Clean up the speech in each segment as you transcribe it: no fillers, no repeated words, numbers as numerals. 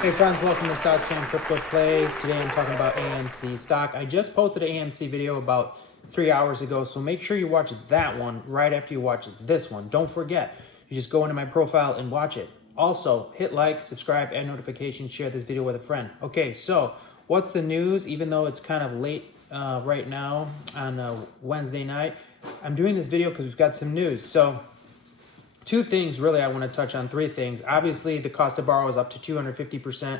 Hey friends, welcome to Stocks and Crypto Plays. Today I'm talking about AMC stock. I just posted an AMC video about 3 hours ago, so make sure you watch that one right after you watch this one. Don't forget, you just go into my profile and watch it. Also, hit like, subscribe, and notifications, share this video with a friend. Okay, so what's the news? Even though it's kind of late right now on Wednesday night, I'm doing this video because we've got some news. So two things really I want to touch on, three things. Obviously, the cost to borrow is up to 250%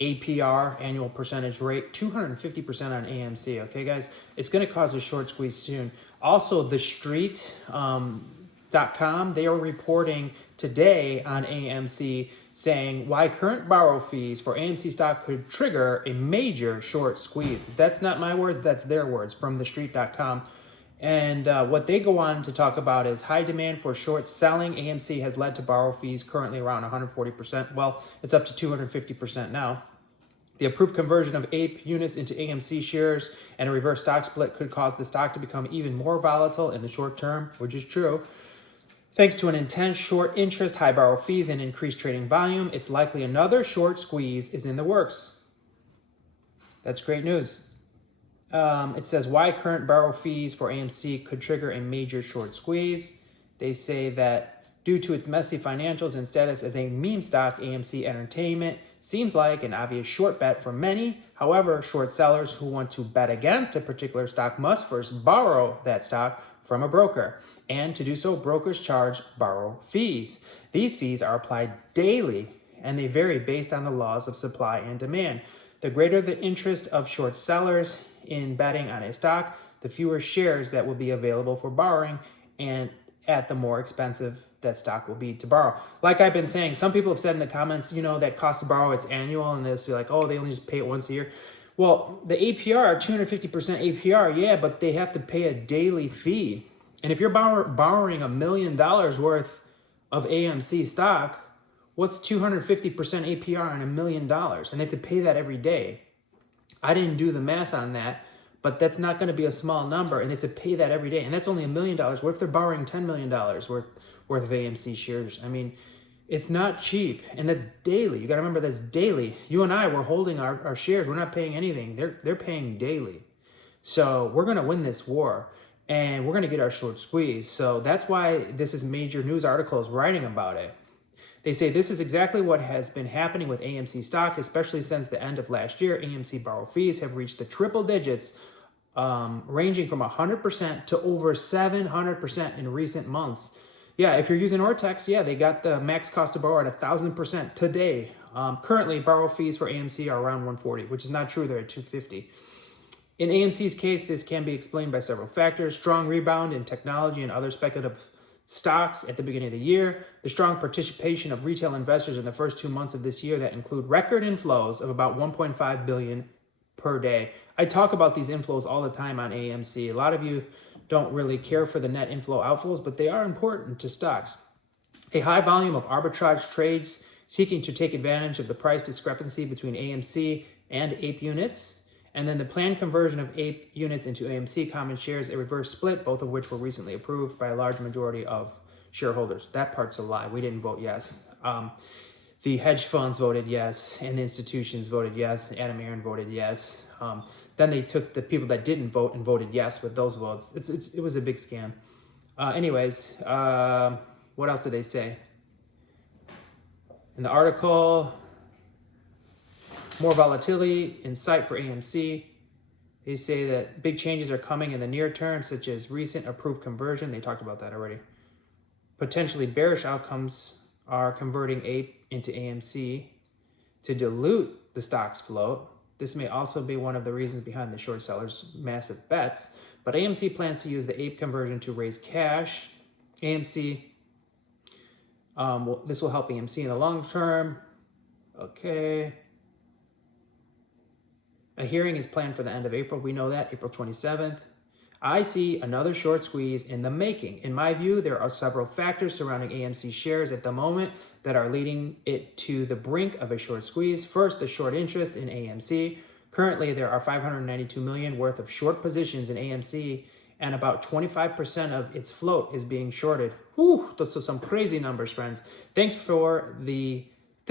APR, annual percentage rate, 250% on AMC, okay, guys? It's going to cause a short squeeze soon. Also, the street.com, they are reporting today on AMC saying why current borrow fees for AMC stock could trigger a major short squeeze. That's not my words, that's their words from the street.com. And what they go on to talk about is high demand for short selling. AMC has led to borrow fees currently around 140%. Well, it's up to 250% now. The approved conversion of APE units into AMC shares and a reverse stock split could cause the stock to become even more volatile in the short term, which is true. Thanks to an intense short interest, high borrow fees, and increased trading volume, it's likely another short squeeze is in the works. That's great news. It says why current borrow fees for AMC could trigger a major short squeeze. They say that due to its messy financials and status as a meme stock, AMC Entertainment seems like an obvious short bet for many. However, short sellers who want to bet against a particular stock must first borrow that stock from a broker. And to do so, brokers charge borrow fees. These fees are applied daily and they vary based on the laws of supply and demand. The greater the interest of short sellers in betting on a stock, the fewer shares that will be available for borrowing, and at the more expensive that stock will be to borrow. Like I've been saying, some people have said in the comments, that cost to borrow, it's annual, and they'll say like, oh, they only just pay it once a year. Well, the APR, 250% APR, yeah, but they have to pay a daily fee. And if you're borrowing $1 million worth of AMC stock, what's 250% APR on $1 million? And they have to pay that every day. I didn't do the math on that, but that's not going to be a small number, and they have to pay that every day. And that's only $1 million. What if they're borrowing $10 million worth of AMC shares? I mean, it's not cheap, and that's daily. You got to remember that's daily. You and I, we're holding our shares. We're not paying anything. They're paying daily. So we're going to win this war, and we're going to get our short squeeze. So that's why this is major news articles writing about it. They say this is exactly what has been happening with AMC stock, especially since the end of last year. AMC borrow fees have reached the triple digits, ranging from 100% to over 700% in recent months. Yeah, if you're using Ortex, yeah, they got the max cost to borrow at 1,000% today. Currently, borrow fees for AMC are around 140, which is not true. They're at 250. In AMC's case, this can be explained by several factors: strong rebound in technology and other speculative stocks at the beginning of the year, the strong participation of retail investors in the first 2 months of this year that include record inflows of about 1.5 billion per day. I talk about these inflows all the time on AMC. A lot of you don't really care for the net inflow outflows, but they are important to stocks. A high volume of arbitrage trades seeking to take advantage of the price discrepancy between AMC and APE units. And then the planned conversion of APE units into AMC common shares, a reverse split, both of which were recently approved by a large majority of shareholders. That part's a lie. We didn't vote yes. The hedge funds voted yes, and the institutions voted yes. Adam Aaron voted yes. Then they took the people that didn't vote and voted yes with those votes. It was a big scam. Anyways, what else did they say? In the article, more volatility in sight for AMC. They say that big changes are coming in the near term, such as recent approved conversion. They talked about that already. Potentially bearish outcomes are converting APE into AMC to dilute the stock's float. This may also be one of the reasons behind the short sellers' massive bets. But AMC plans to use the APE conversion to raise cash. AMC, this will help AMC in the long term. Okay. A hearing is planned for the end of April. We know that, April 27th. I see another short squeeze in the making. In my view, there are several factors surrounding AMC shares at the moment that are leading it to the brink of a short squeeze. First, the short interest in AMC. Currently, there are 592 million worth of short positions in AMC, and about 25% of its float is being shorted. Whew, those are some crazy numbers, friends. Thanks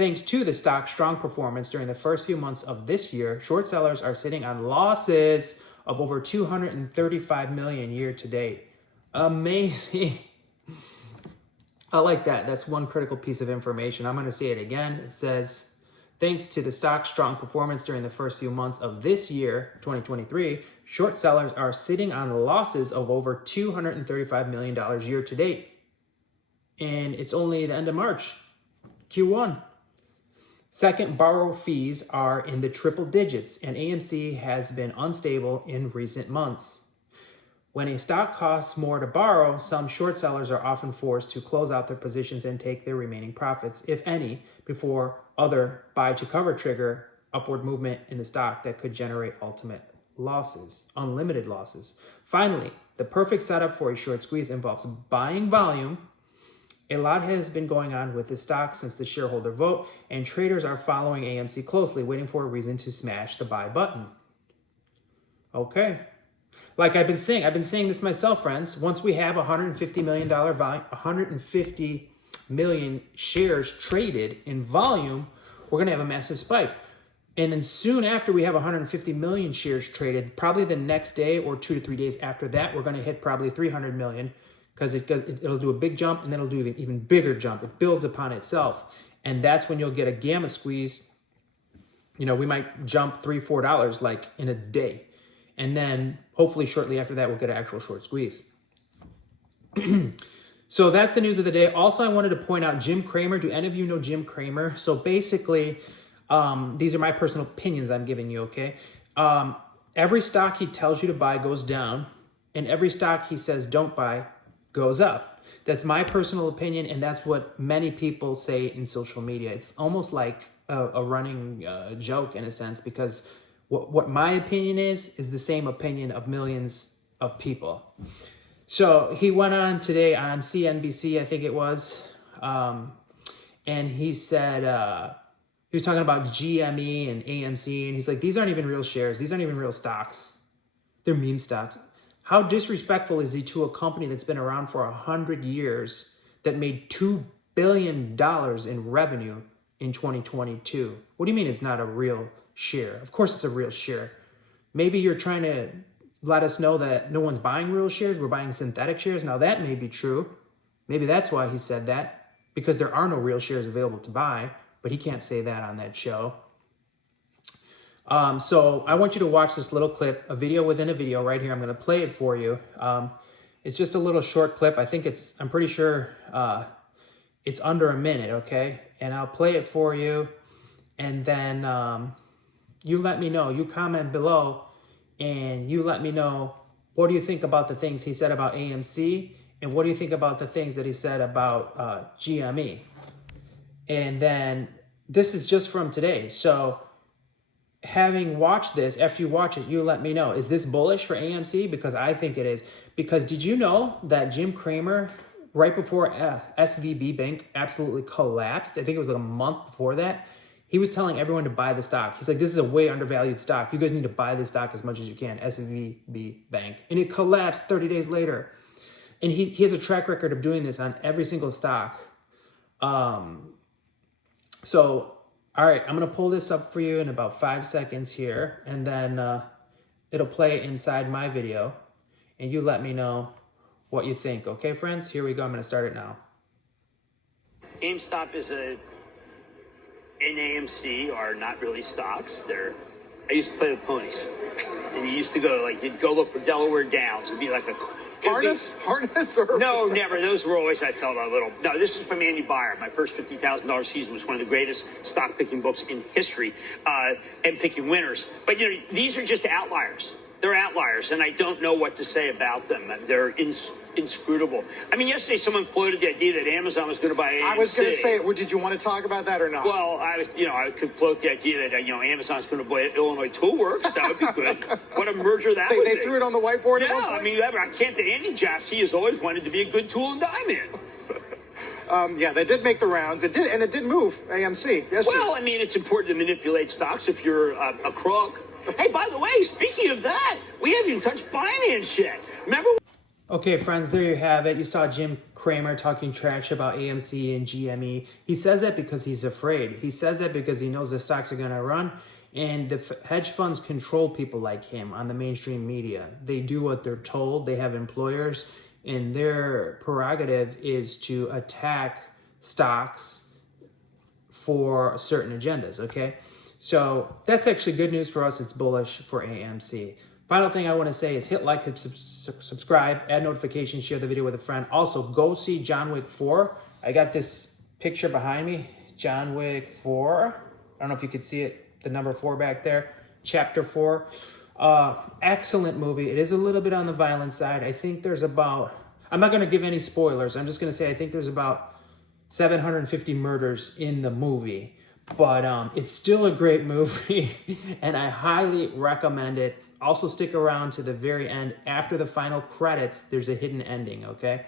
Thanks to the stock's strong performance during the first few months of this year, short sellers are sitting on losses of over $235 million year to date. Amazing. I like that. That's one critical piece of information. I'm going to say it again. It says, thanks to the stock's strong performance during the first few months of this year, 2023, short sellers are sitting on losses of over $235 million year to date. And it's only the end of March, Q1. Second, borrow fees are in the triple digits, and AMC has been unstable in recent months. When a stock costs more to borrow, some short sellers are often forced to close out their positions and take their remaining profits, if any, before other buy-to-cover trigger upward movement in the stock that could generate ultimate losses, unlimited losses. Finally, the perfect setup for a short squeeze involves buying volume. A lot has been going on with the stock since the shareholder vote, and traders are following AMC closely, waiting for a reason to smash the buy button. Okay. Like I've been saying this myself, friends. Once we have $150 million volume, 150 million shares traded in volume, we're going to have a massive spike. And then soon after we have 150 million shares traded, probably the next day or 2 to 3 days after that, we're going to hit probably 300 million. Because it'll do a big jump and then it'll do an even bigger jump. It builds upon itself. And that's when you'll get a gamma squeeze. You know, we might jump $3, $4 like in a day. And then hopefully shortly after that, we'll get an actual short squeeze. So that's the news of the day. Also, I wanted to point out Jim Cramer. Do any of you know Jim Cramer? So basically, these are my personal opinions I'm giving you, okay? Every stock he tells you to buy goes down. And every stock he says don't buy goes up. That's my personal opinion, and that's what many people say in social media. It's almost like a running joke in a sense, because what my opinion is the same opinion of millions of people. So he went on today on CNBC, I think it was, and he said, he was talking about GME and AMC, and he's like, these aren't even real shares. These aren't even real stocks. They're meme stocks. How disrespectful is he to a company that's been around for 100 years that made $2 billion in revenue in 2022? What do you mean it's not a real share? Of course it's a real share. Maybe you're trying to let us know that no one's buying real shares. We're buying synthetic shares. Now that may be true. Maybe that's why he said that, because there are no real shares available to buy, but he can't say that on that show. So I want you to watch this little clip, a video within a video right here. I'm going to play it for you. It's just a little short clip. I'm pretty sure it's under a minute, okay? And I'll play it for you. And then you let me know. You comment below and you let me know, what do you think about the things he said about AMC? And what do you think about the things that he said about GME? And then this is just from today. So having watched this, after you watch it, you let me know, is this bullish for AMC? Because I think it is. Because did you know that Jim Cramer, right before SVB Bank absolutely collapsed, I think it was like a month before that, he was telling everyone to buy the stock. He's like, this is a way undervalued stock. You guys need to buy this stock as much as you can, SVB Bank. And it collapsed 30 days later. And he has a track record of doing this on every single stock. So, all right, I'm going to pull this up for you in about 5 seconds here, and then it'll play inside my video, and you let me know what you think. Okay, friends? Here we go. I'm going to start it now. GameStop is in AMC are not really stocks. I used to play with ponies, and you used to go, like, you'd go look for Delaware Downs. It'd be like a harness or No, never. Those were always, I felt, a little. No, this is from Andy Byer. My first $50,000 season was one of the greatest stock picking books in history, and picking winners. But you know, these are just outliers. They're outliers, and I don't know what to say about them. They're inscrutable. I mean, yesterday someone floated the idea that Amazon was going to buy AMC. I was going to say, well, did you want to talk about that or not? Well, I could float the idea that, Amazon's going to buy Illinois Tool Works. That would be good. What a merger that would be. They threw it on the whiteboard? Yeah, I mean, I can't. Andy Jassy has always wanted to be a good tool and die man. Yeah, they did make the rounds. It did move AMC. Yes. Well, I mean, it's important to manipulate stocks if you're a crook. Hey, by the way, speaking of that, we haven't even touched Binance yet. Remember? Okay, friends, there you have it. You saw Jim Cramer talking trash about AMC and GME. He says that because he's afraid. He says that because he knows the stocks are going to run, and the hedge funds control people like him on the mainstream media. They do what they're told. They have employers, and their prerogative is to attack stocks for certain agendas, okay? So that's actually good news for us. It's bullish for AMC. Final thing I want to say is hit like, hit subscribe, add notifications, share the video with a friend. Also, go see John Wick 4. I got this picture behind me, John Wick 4. I don't know if you could see it, the number 4 back there, chapter 4. Excellent movie. It is a little bit on the violent side. I think there's about, I'm not going to give any spoilers. I'm just going to say I think there's about 750 murders in the movie. But it's still a great movie, and I highly recommend it. Also, stick around to the very end. After the final credits, there's a hidden ending, okay?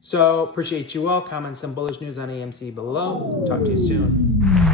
So, appreciate you all. Comment some bullish news on AMC below. Talk to you soon.